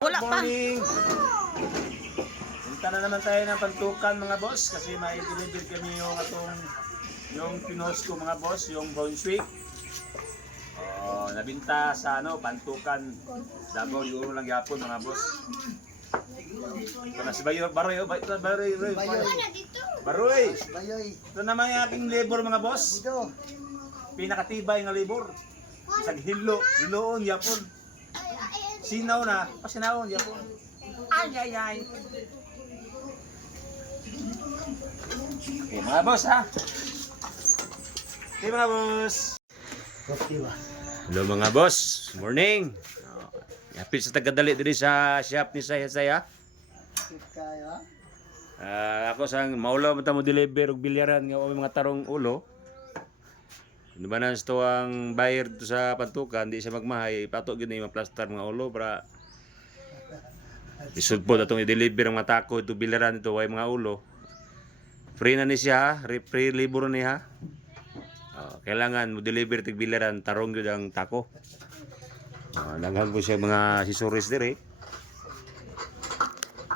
Wala Good pa. morning! Punta na naman tayo ng Pantukan mga boss kasi may deliver kami yung pinost ko mga boss, yung Brunswick. Nabinta sa Pantukan. Davao Euro lang yapon mga boss. Ito na si Baroy. Ito naman yung aking labor mga boss. Pinakatibay ng labor. Isang hiloon yapon. Sinaw na, pasinawon yapon. Ay. Okay, mga boss ha. Okay mga boss. Hello mga boss, morning. Yapit sa tagadali diri sa shop ni Saya. Ako sang maulaw man ta mo deliver og bilyaran nga mga tarong ulo. Ano ba na ito ang buyer to sa Pantukan, di siya magmahay, pato gini ma-plaster mga ulo para isud po atong i-deliver ang matako ito bilyaran ito way mga ulo. Free na ni siya, free libur ni ha. Kailangan mo deliver tig bilyaran tarong gyud ang tako. Daghan po siya mga accessories dire.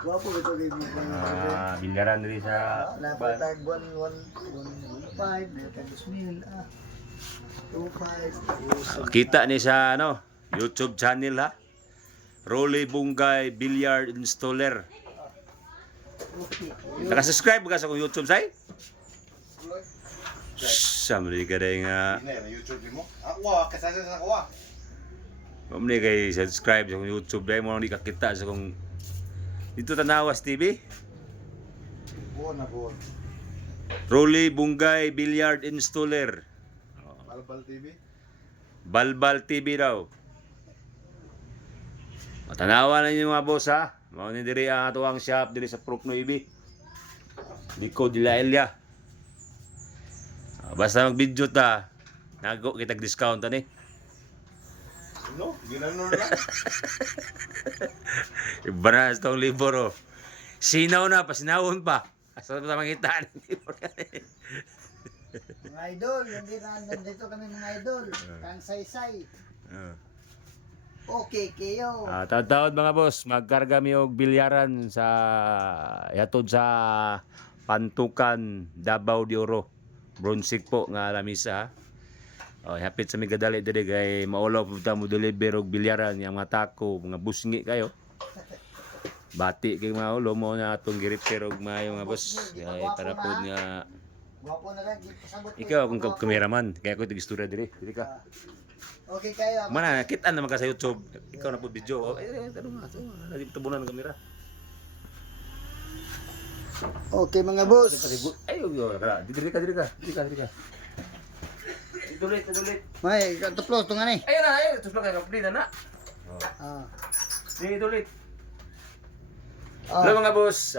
Wapo ito din mo. Bilyaran diri sa Napatag 1.5, napatag 2,000, 2.5. Kita ni sa YouTube channel ha. Rolly Bungay Billiard Installer. Naka-subscribe ka sa akong YouTube say? Samri ka day nga. YouTube mo? Ako kasasa sa ako. Mamni kay subscribe sa akong YouTube day mo di ka kita sa akong dito Tanawas TV. Buon na buon. Rolly Bungay Billiard Installer. Balbal TV. Balbal TV daw. Matanawa na ninyo mga boss ha. Mao ni diri ang atuang shop diri sa Proc 9. Liko de la Elia. Basta mag-video ta, nago kitag discount ani. No, ginano lang. Ibaras tong libro. Sinaw na, pasinawon pa. Asa pa mangitaan ng libro. Mga idol, nandito kami mga idol. Kang saysay. Okay kayo. Taon-taon mga boss, magkarga mi og bilyaran sa yatod sa Pantukan, Davao de Oro. Brunswick po nga lamisa. Hapit sa migadali diri kay maulaw puta mo deliver og bilyaran yang mga tako, mga busngi kayo. Bati kay mga ulo mo na atong gi-repair og maayo nga boss. Kay para pod nga Wapo na lang, pasabot ko. ikaw akong cameraman, kaya ko tig-istorya diri ka. Okay kayo. Mana nakita naman ka sa YouTube. Ikaw na po video. Tanong nga. Hindi tabunan ng kamera. Okay mga boss. Ay, diri ka. Tulit. May, tuplos ito nga ni. Ayun na. Tuslo ka complete na. Ah. Sige, tulit. Ah. Hello mga boss.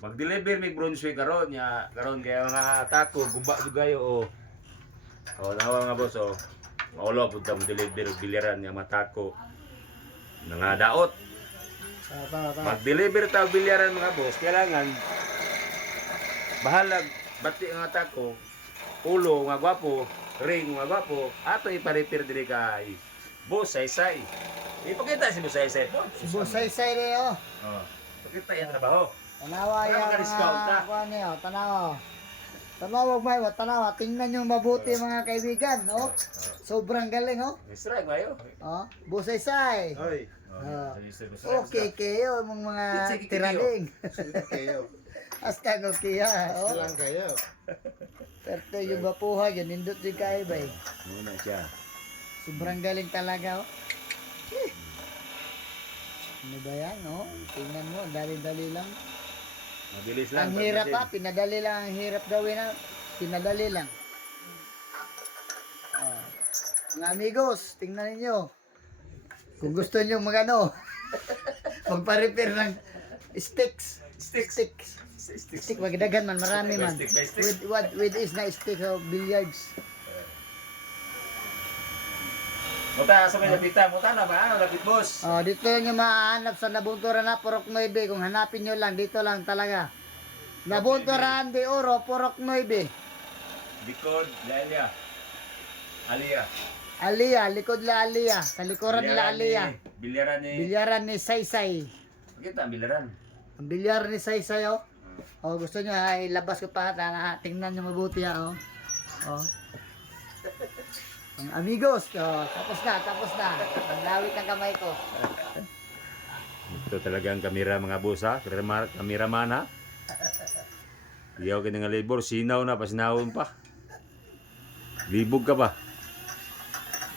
Mag-deliver may Brunswick karon kaya mga tako guba dugayo nawa mga boss maulo pud ta mo deliver og bilyaran nga matako nga daot. Mag-deliver ta og bilyaran mga boss, kailangan bahalag bati nga tako, ulo nga gwapo, ring nga gwapo, ato ipa-repair diri kay Boss Saysay. Ipakita si Boss Saysay po. Si boss saysay rin Pakita yan trabaho. Tanawa Wala yan maka-discount, ha? kuha niyo, tanawa. Tanawa may tanawa. Tingnan niyo mabuti mga kaibigan, Sobrang galing, Strike kayo. Boss saysay. Hoy, Okay kayo mong mga tiraling. kayo. Hasta ko kaya, Silang kayo. Pero yung bapuha, yan nindot din kayo ba Muna siya. Sobrang galing talaga, Ano ba yan, Tingnan mo, dali-dali lang. Mabilis lang. Ang hirap pinadali lang. Ang hirap gawin pinadali lang. Mga amigos, tingnan ninyo. Kung gusto nyo magpa-repair ng sticks. Stick, magdagan man, marami man. With is na stick of billiards. Muta sa may lapitan. Muta na ba? Lapit boss. Dito nyo mahanap sa Nabunturan na Purok 9. Kung hanapin nyo lang, dito lang talaga. Nabunturan de Oro, Purok 9. Bicod, Lalia. Alia. Aliyah, likod la Aliyah. Sa likuran nila Aliyah. Bilyaran ni. Bilyaran ni Saysay. Kita ang bilyaran. Ang bilyar ni Saysay, oh. Oh, gusto nyo, ay labas ko pa. Tingnan nyo mabuti, oh. Oh. Ang amigos, oh. Tapos na. Panlawit ang kamay ko. Ito talagang kamera mga boss ha. Kameraman ha. Iyaw ka nga labor. Sinaw na. Pasinawon pa. Libog ka ba?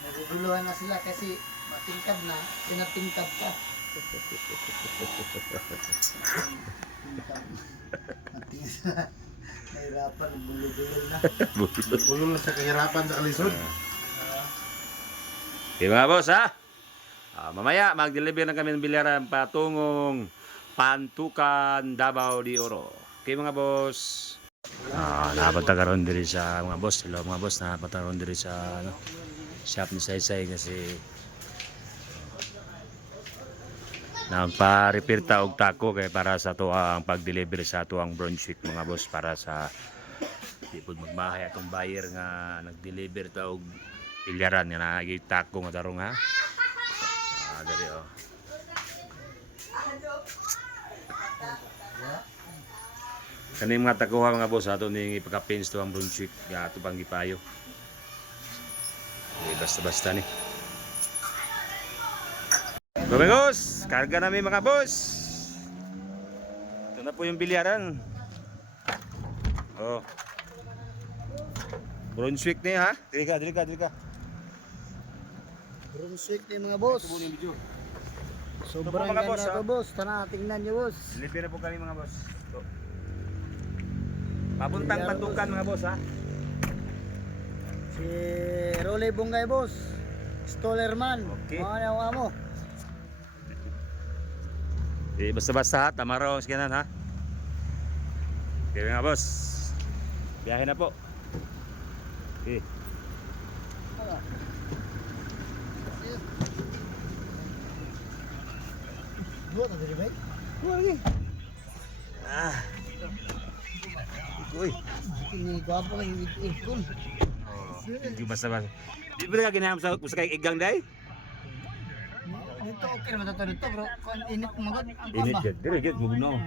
Naguguluhan na sila kasi matingkad na. Pinatingkad ka. Nahirapan, bulol-bulol na. Bulol na sa kahirapan sa kalisod. Okay mga boss ha. Mamaya mag-deliver na kami ng bilyaran patungong Pantukan, Davao de Oro. Okay mga boss. Napunta ka ron diri sa mga boss. Hello mga boss. Napunta ron diri sa shop ni Saysay kasi nagpa-repair ta og tako kay para sa to ang pag-deliver sa to ang Brunswick mga boss para sa di pud magmahay atong buyer nga nag-deliver ta og bilyaran nga nagitako nga tarong ha. Dari oh. Kani mga takuha mga boss ato ning ipaka-pins to ang Brunswick ga ato pang gipayo. Basta-basta ni. Domingos, karga namin mga boss. Ito na po yung bilyaran. Oh. Brunswick ni ha. Dili ka. Brunswick ni mga boss. Sobrang mga ganda boss, ko boss. Tara, tingnan nyo boss. Deliver na po kami mga boss. Ito. Papuntang Pantukan mga boss ha. Si Rolly Bungay boss. Stollerman. Okay. Mga mo. Basta-basta ha, tamaraw ang skanan ha. Okay mga boss. Biyahe na po. Okay. Buat na diri bay. Uy. Uy. Ini gwapo kay ikon. Hindi basta-basta. Di ba ka ginaham sa kay igang day? Dito okay naman to dito bro. Kon init magod ang Init kaba. gid. Dire gid mugno.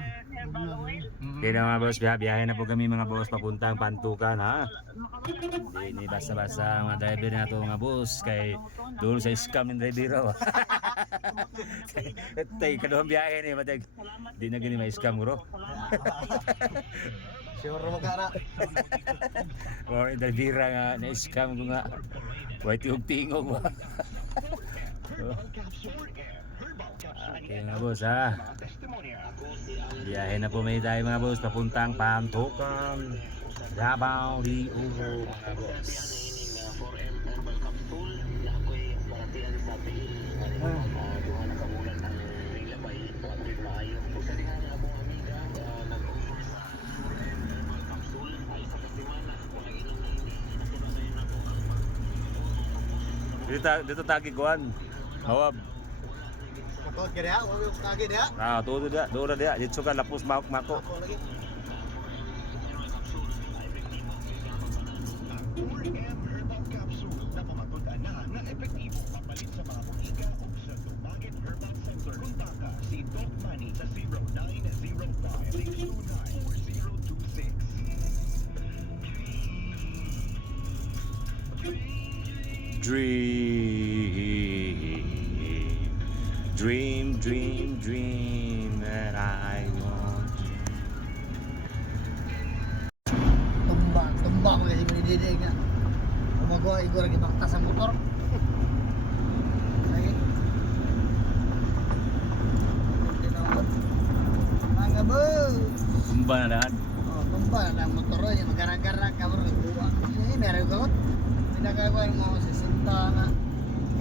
Kaya na mga boss, biyahe na po kami mga boss papuntang Pantukan ha. Hindi basta-basta mga driver na to mga boss kay doon sa scam ng driver. Tay kadong biyahe ni matag. Di na gini may scam bro. Sure mo ka na. Or driver nga na scam ko nga. Way tingog ba. Okay mga boss ha. Biyahe na po may tayo mga boss papuntang Pantukan, Davao de Oro mga boss. Dito tagi kuan. Hawab. Matot ka dia, wala ko kagi dia. Tudo dia. Dito ka lapos mako. Ako lagi. Dream that I want. Tumba ko kasi manidide nga. Umagawa igor lagi bakta sa motor. Lagi. Tinawag. Mga boss. Tumba na lahat. Oh, tumba na ang motor niya magara-gara ka bro. Meron ko. Pinagagawa yung mga sisinta na.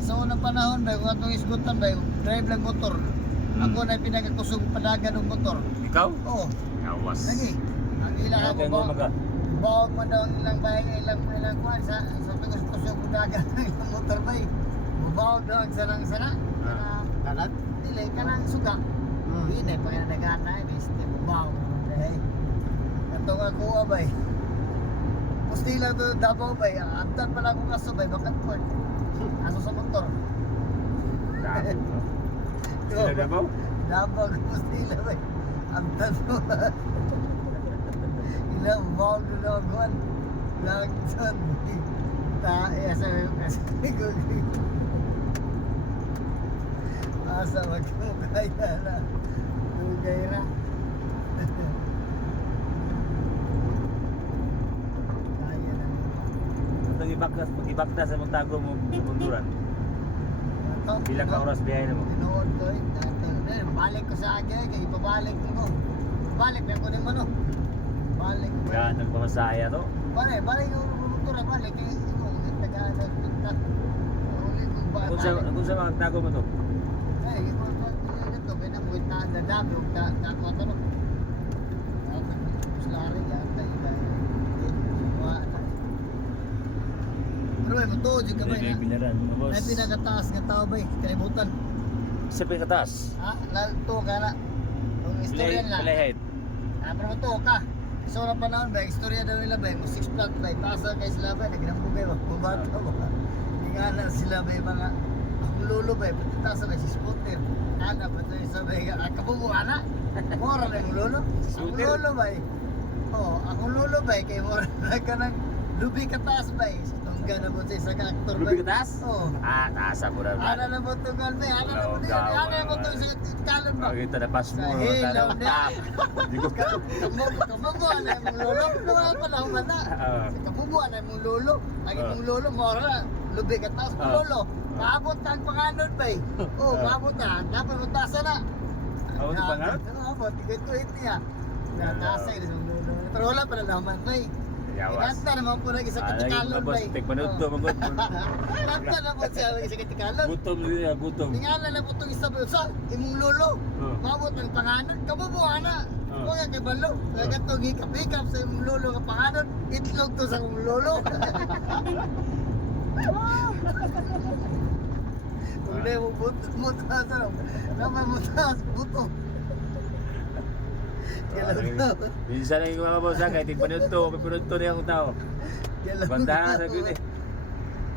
Sa unang panahon ba kung atong isgutan ba drive lang motor. Ako na pinagakusog padagan ng motor. Ikaw? Oo. Awas. Lagi. Ang ilang ako ba? Bawag man daw ang ilang bayan, ilang kuhan sa pinagakusog padagan ng ilang motor ba eh. Bawag daw ang sana. Kalat. Dili ka nang suga. Hindi pa kaya nagana eh. Biste mo bawag. Katong ako abay. Pusti lang to Davao ba? Abtan pala akong kasubay. Bakit po? Aso sa motor. Dami. Sila Davao? Dabag mo sila ba? Ang tanong. Ilang bawag na naguan. Lagsan. Sabi ko. Asa magkukaya na. Lugay na. Kaya na. Itong ibakda sa Montago mo bunduran. Pila ka oras biyahe na mo? Tinood ko eh. Balik ko sa akin. Kaya ipabalik ko. Balik na ko naman no. Balik. Kaya nagpamasaya to? Balik yung motor. Balik. Kaya ito. Taga-anak. Ulit kong Kung sa mga tago mo to? Ay, ito. Ito. Kaya na buwit na dadami. Huwag kakuha to no. Slari yan. Pero may moto. Diyan ka ba May na? biliran mo boss. May pinakataas nga tao ba eh. Kalimutan. Sa pinakataas? Ha? Lalto ka na. Kung istorya na. Playhead. Pero mo to ka. So na panahon ba, istorya daw nila ba, mo 6 flat ba, pasa kay sila ba, naginambugay ba, bubata ba. Hindi nga na sila ba, mga akong lolo ba, patitasa ba, si scooter. Ana ba ito yung sabi, kabubo ana? Mora na yung lolo. Akong lolo ba, oo, akong lolo ba, kay mora na ka ng lubi kataas ba, sa tungga na po sa isang actor ba. Lubi ka taas? Oo. Ah, taasa mo na. Ana na po tunggal ba, ana na po din, ana na po itong sa kalan ba. Kita na pas mo. Sa hilaw na. Di ko ka. Kabubuan na yung lolo. Wala pa na humana. Kabubuan na yung lolo. Ang imong lolo, mora. Lubi ka taas mo lolo. Maabot na ang panganon ba eh. Oo, maabot na. Dapat mo tasa na. Abot ang panganon? Abot. Tigit ko ito niya. Natasa yun yung lolo. Pero wala pa na naman ba eh. Yawas. Inasta naman po nag-isa katikalon ba eh. Tek manod to, magod. Inasta na po siya nag-isa katikalon. Gutom din gutom. Tingala na po itong isa ba sa imong lolo. Mabot ng panganon, kabubuhan na. Kung nga kay Balo, kaya ito pick up sa imong lolo nga panganon, itlog to sa imong lolo. Kung na mo buto sa ano, naman mo taas, buto. Minsan lang yung mga boss ha, kahit ipanood to, may panood to niya akong tao. Bandahan sa gini.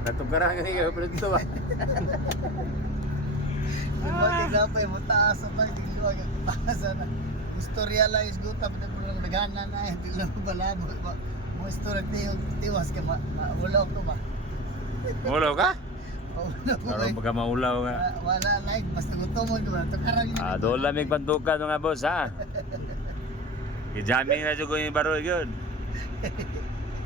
Natugaran ka niya, panood to ba? Tignan mo taas sa pag tignan mo taas na. Istorya lang is good tapos na nagana na hindi lang balabo. Mo istorya tiwas ka wala ko ba. Ulaw ka? Wala ko. Karoon pagka maulaw nga. Wala like basta gutomon ko to karang. Doon lang may bantukan mga boss ha. I-jamming na dyan yung baro yun.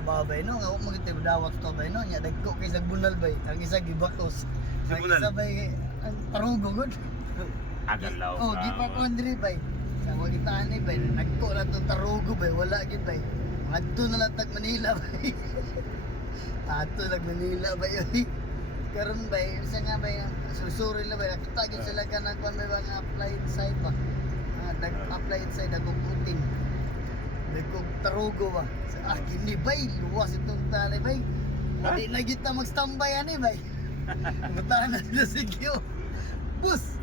Babay no, nga mo kita dawat to bay no, nya dagko kay sa bunal bay, ang isa gibatos. Sa Ang bunal? isa bay ang tarugo gud. Agalaw Oh, gipa ko andri bay. Sa mo kita ani bay, nagko na to tarugo bay, wala gid bay. Adto na lang tag Manila bay. Adto lag Manila bay. Karon bay, isa nga bay, susuri na bay, nakita gid sila kanang kwan bay nga applied side ba. Applied side agong puting. Nagkong tarugo ba? Sa akin ni bay, luwas itong tali bay. Hindi na kita mag-standby ani bay. Butahan na sila si Gio. Bus!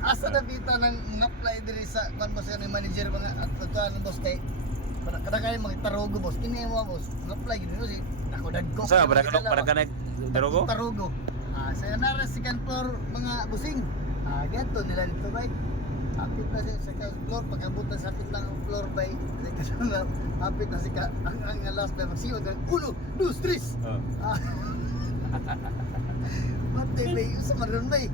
Asa na bita ng mga fly diri sa kan boss ni manager mga at tutuan ng boss kay kada kay mga tarugo boss. Kini mo boss. Mga fly gid si ako dagko. Saan ba? Para ka nag-tarugo? Tarugo. Sa nara second floor mga busing. Ganto nila dito bay. Hapit na siya sa second floor, pagkabutan sa hapit lang ang floor bay, hapit na siya ang last by magsiyon, 1, 2, 3! Mati bay, sa maroon bay.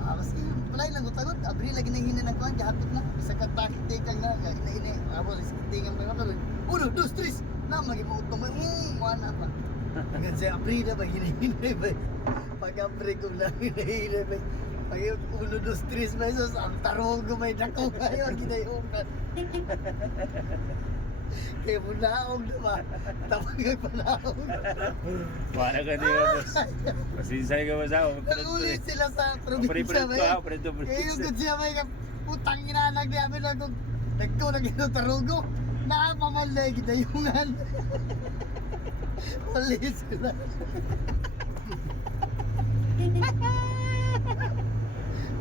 Kasi palay lang utagot, abri lagi na hinin ng kuhan, hapit na, isa katakit-tikang na, ina-ina, abos, isitingan bay, 1, 2, 3! Na, mag-imuutong bay, wala pa. Hanggang siya, abri na bay, hinahinay bay. Pag-abri ko na, hinahinay bay. Pag 1, 2, 3 pesos, ang tarong ko may dako kayo, ginayong na. Kaya mo naong diba? Tapos nga pa naong. Wala ka niya boss. Masinsay ka ba sa ako? Nagulit sila sa probinsya ba yun? Kaya yung good siya ba yung putang inanag niya, amin lang kung nagko na gano'ng tarugo. Nakapamalay, ginayungan. Malis ko na.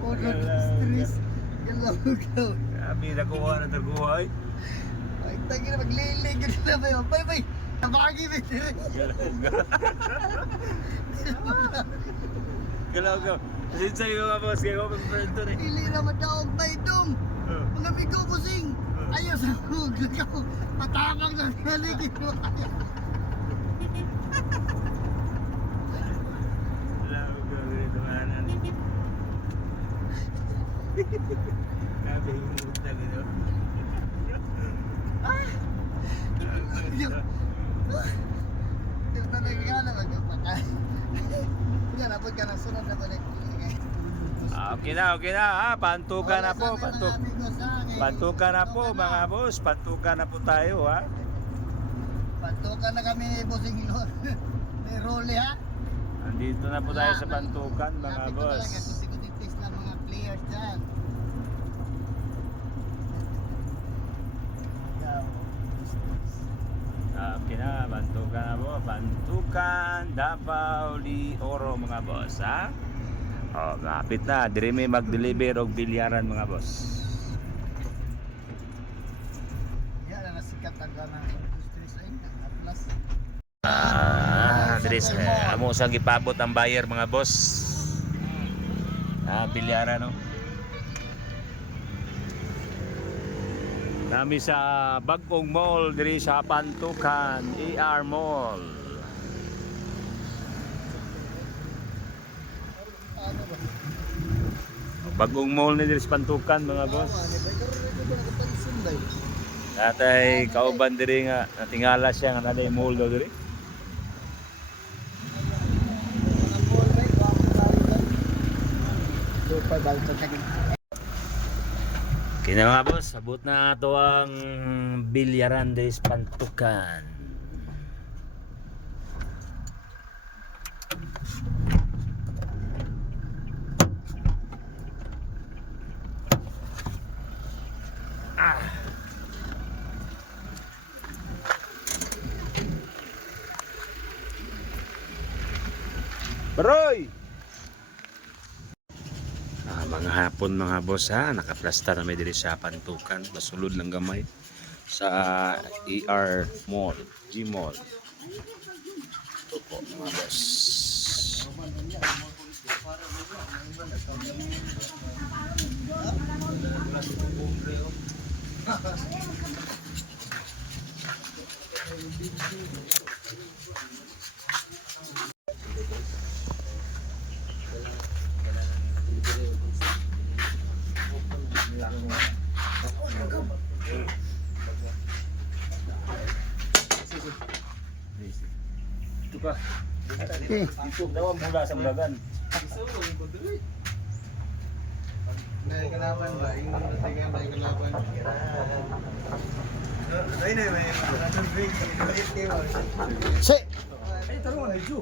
Uno, dos, tres. Galaw-gaw. Kami nakuha na nakuha ay. Ay, tangi na maglilig. Ganun na ba yun? Bay! Nabagi ba yun? Galaw-gaw. Galaw ko. Sinsa yung mga boss, kaya ko pag-friend to rin. Dili na madaog na idong. Mga amigo busing. Ayaw sa hugag ako. Patapag na naligid mo. Galaw ko, ganito manan. Grabe yung utang ito. Yung nanagigala magpapatay. Yan, napag ka ng sunod na balik. Okay na ha. Pantukan na po. Pantukan na po mga boss. Pantukan na po tayo ha. Pantukan na kami, bossing ni Rolly ha. Andito na po tayo sa pantukan mga boss. Consecutives na mga players dyan. Okay na, pantukan na po. Pantukan, Davao de Oro mga boss ha. Oh, kapit na. Diri may mag-deliver og bilyaran mga boss. Yan na nasikat ang ganang industry sa inyo. Atlas. Diri amo sa gipabot ang buyer mga boss. Bilyaran no. Nami sa Bagong Mall diri sa Pantukan, ER Mall. Bagong Mall ni diri sa Pantukan mga boss. Natay kauban diri nga natingala siya nga naday mall daw diri. Super balto sa gin. Okay na mga boss, abot na ito ang bilyaran diri sa Pantukan. Baroy! Mga hapon mga boss ha, nakaplastar na may diri sa Pantukan, masulod lang gamay sa ER Mall, G Mall. Ito po mga boss. Ito pa. Dito daw ang mula sa Mulagan. May kalaban ba? Yung natagan may kalaban. Ay na may break. Si! Ay tarong na ju.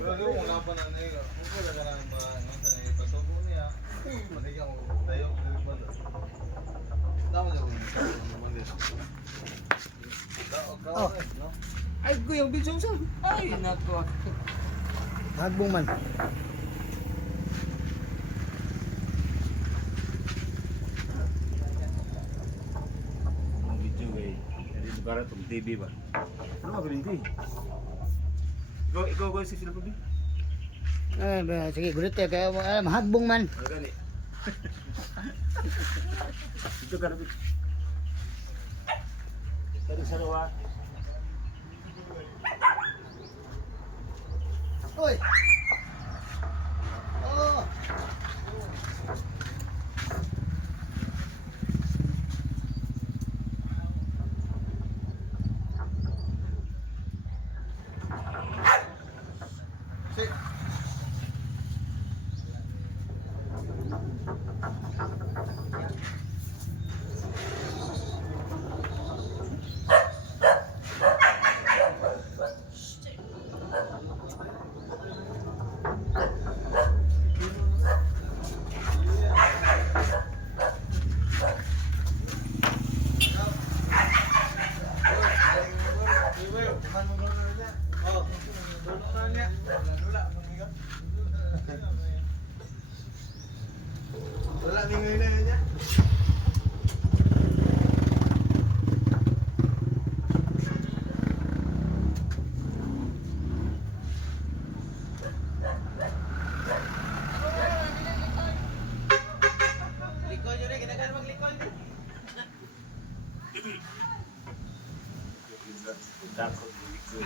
Wala mo na pa na nila. Wala ka na ba nasa ni pasuko niya. Manigang tayo ba. Damo daw. Oh. Ay, kuya, bidsong sa. Ay, nako. Hagbong man. Ang video kay dito para tong TV ba? Ano ba hindi? Ikaw si sila pag Sige, gulit ya kaya mahagbong man. Ano gani? Dito ka rin. Tadi sa luwa. Oy! Oh! Wala ningoy na niya. Takot ko.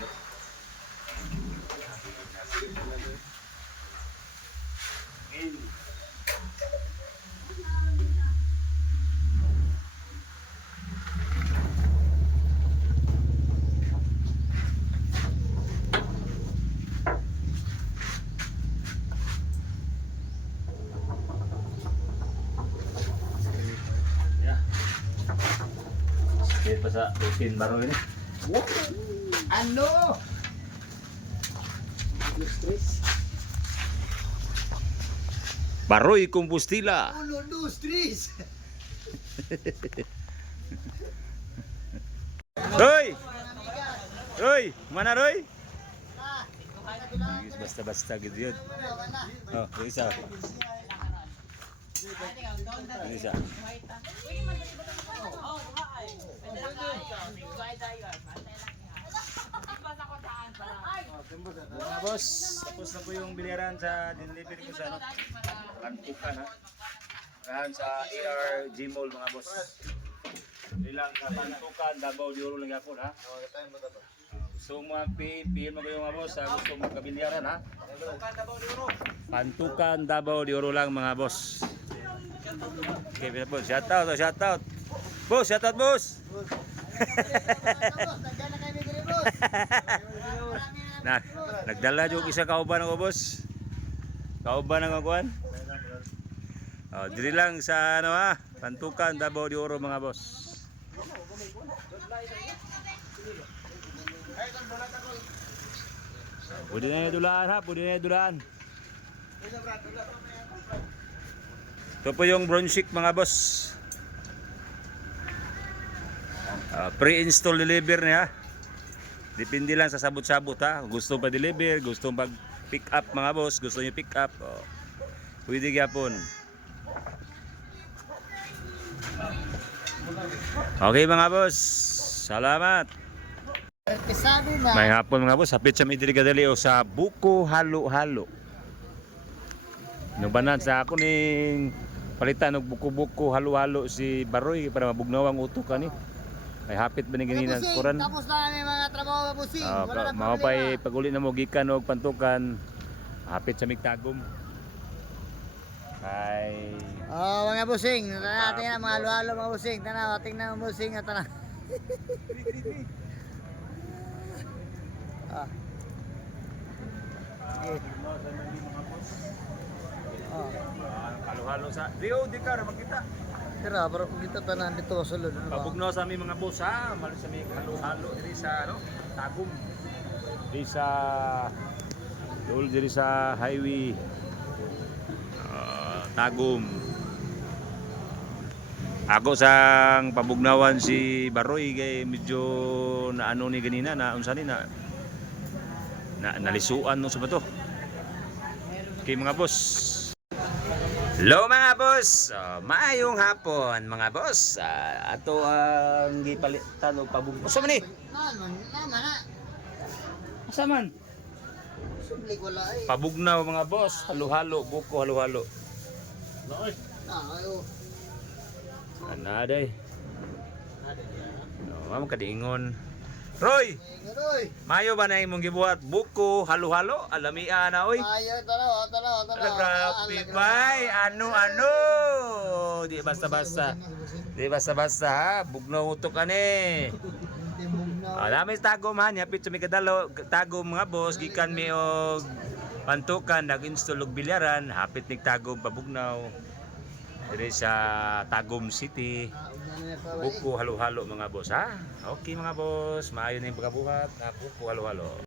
Ya. Sige pa sa routine baro ini. Ano? Stress. Baroy Compostela. 1, 2, 3. Roy! Roy! Mana Roy? Basta-basta gitu yun. Oh, yung isa. Yung isa. Mga boss, tapos na po yung biliran sa delivery ko sa ano, Pantukan ha. Ayan sa AR Gmall mga boss. Ilang na Pantukan, Davao de Oro lang yapon ha. Gusto mo mag-PM mo kayo mga boss, gusto mo kabilyaran ha. Pantukan, Davao de Oro lang mga boss. Okay, po, shout out, shout out. Boss, shout out boss. Na, nagdala yung isa kauban ng boss. Kauban ng kuan. Oh, diri lang sa ano ha, Pantukan, Davao de Oro mga boss. Pwede na dulaan ha, pwede na dulaan. Ito po yung bronchic mga boss. Pre-install deliver niya. Depende lang sa sabot-sabot ha. Gusto pa deliver, gusto pag pick up mga boss, gusto niyo pick up. Oh. Pwede gyapon. Okay mga boss. Salamat. Sabi ba? May hapon mga boss, hapit sa Midrigadali o sa Buko Halo-Halo. Nubanan sa ako ning palitan og buko-buko halo-halo si Baroy para mabugnawang utok kani. Ay hapit ba ni ganina Busing, kuran? tapos na namin mga trabaho sa busing. Wala na Mao problema. pay paguli na mo gikan og Pantukan. Hapit sa Migtagom. Ay Oh, mga busing. Tara natin na mga halo-halo mga busing. Tara, tingnan mo busing at tara. Ah. Sige. Oh. halo-halo sa Rio di ka makita. Tara, para kung kita tanan dito sa sulod. Ano ba? Pabugnaw sa aming mga boss ha, malis sa aming halo-halo diri sa ano, Tagum. Diri sa diri sa highway Tagum. Ako sang pabugnawan si Baroy kay medyo naano ni ganina na unsa ni na nalisuan no sa bato. Okay mga boss. Hello mga boss. Maayong hapon mga boss. Ato ang gipalitan og pabugnaw. Asa man ni? Naman na. Asa man? Sublik wala eh. Pabugnaw mga boss, halo-halo, buko halo-halo. Ayo. Anaday. No, amo kadiingon. Roy, Ngaroy. mayo ba na imong gibuhat buko halo-halo? Alamia na oy. Ayo, tara. Grabe bay, ano. Di basta-basta. Di basta-basta ha, bugnaw utok ani. Alam Tagum ha, hapit sa Mikadalo, Tagum mga boss, gikan mi og Pantukan, nag-install og bilyaran, hapit ni Tagum pabugnaw. Diri sa Tagum City. Buko halo-halo mga boss ha. Okay mga boss, maayo na yung pagkabuhat na buko halo-halo.